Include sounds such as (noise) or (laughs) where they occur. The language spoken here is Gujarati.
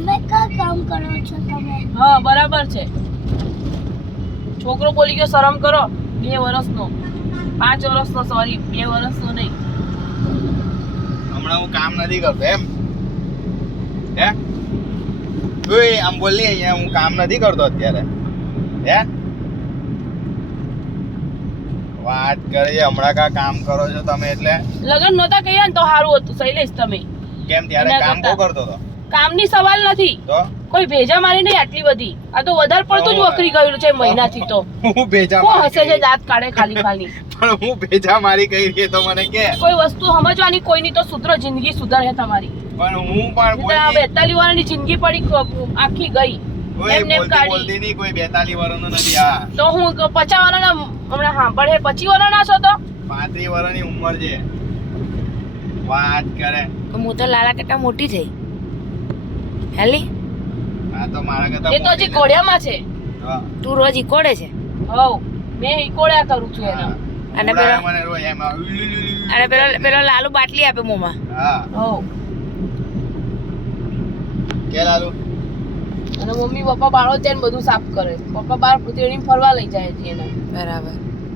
તમે કા કામ કરો છો તમે? હા બરાબર છે. છોકરો બોલી ગયો શરમ કરો. બે વર્ષનો. પાંચ વર્ષનો સોરી બે વર્ષનો નહીં. હમણાં હું કામ નથી કરતો એમ? હે? જોઈ આમ બોલ અહીંયા હું કામ નથી કરતો અત્યારે. હે? વાત કરી હમણાં કા કામ કરો છો તમે એટલે? લગન નહોતા કહ્યા ને તો સારું હતું શૈલેષ તમે. કેમ ત્યારે કામ કો કરતો હતો? કામની સવાલ નથી. કોઈ ભેજા મારી નહીં આટલી બધી. આ તો વધારે પડતું જ વકરી ગયું છે મહિનાથી તો. (laughs) હું ભેજા કોણ હસે છે દાંત કાઢે ખાલી ખાલી? (laughs) પણ હું ભેજા મારી કહી રહી તો મને કે? કોઈ વસ્તુ સમજવાની કોઈની તો સુધરો જિંદગી સુધરે તમારી. પણ હું પણ કોઈ બેતાલી વાળાની જિંદગી પડી આખી ગઈ. એમને કાઢી. નહીં કોઈ બેતાલી વર્ષનો નથી આ. તો હું પચાસ વાળાના હમણાં સાંભળે પચી વાળાના છો તો? પાંત્રીસ વર્ષની ઉંમર છે. વાત કરે. હું તો લાલા કરતા મોટી થઈ. હેલી? આ તો મારા કરતા એ તો હજી કોડિયામાં છે. હા. તું રોજ ઈકોડે છે? હવ મેં ઈકોળ્યા કરું છું એના. અને પેલો- મને રોજ એમાં અને પેલો પેલો લાલુ બાટલી આપે મોમાં. હા. હવ. કે લાલુ? અને મમ્મી પપ્પા બાળો ત્યાં બધું સાફ કરે. પપ્પા બાર તેડીને ફરવા લઈ જાય છે એને. બરાબર.